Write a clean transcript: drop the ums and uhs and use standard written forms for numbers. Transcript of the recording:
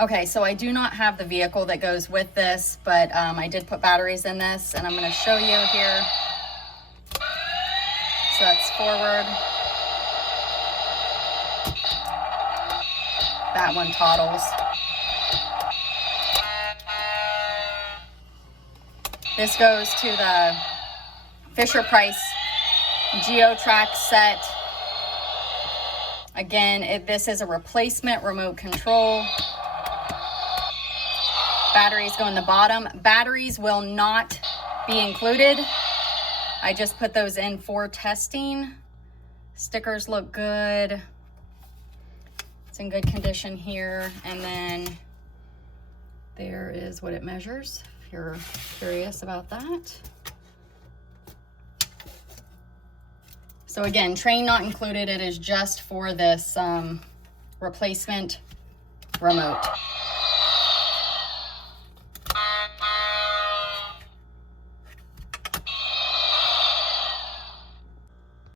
Okay, so I do not have the vehicle that goes with this, but I did put batteries in this, and I'm going to show you here. So that's forward. That one toddles. This goes to the Fisher-Price Geotrax set. Again, this is a replacement remote control. Batteries go in the bottom. Batteries will not be included. I just put those in for testing. Stickers look good. It's in good condition here. And then there is what it measures, if you're curious about that. So again, train not included. It is just for this replacement remote.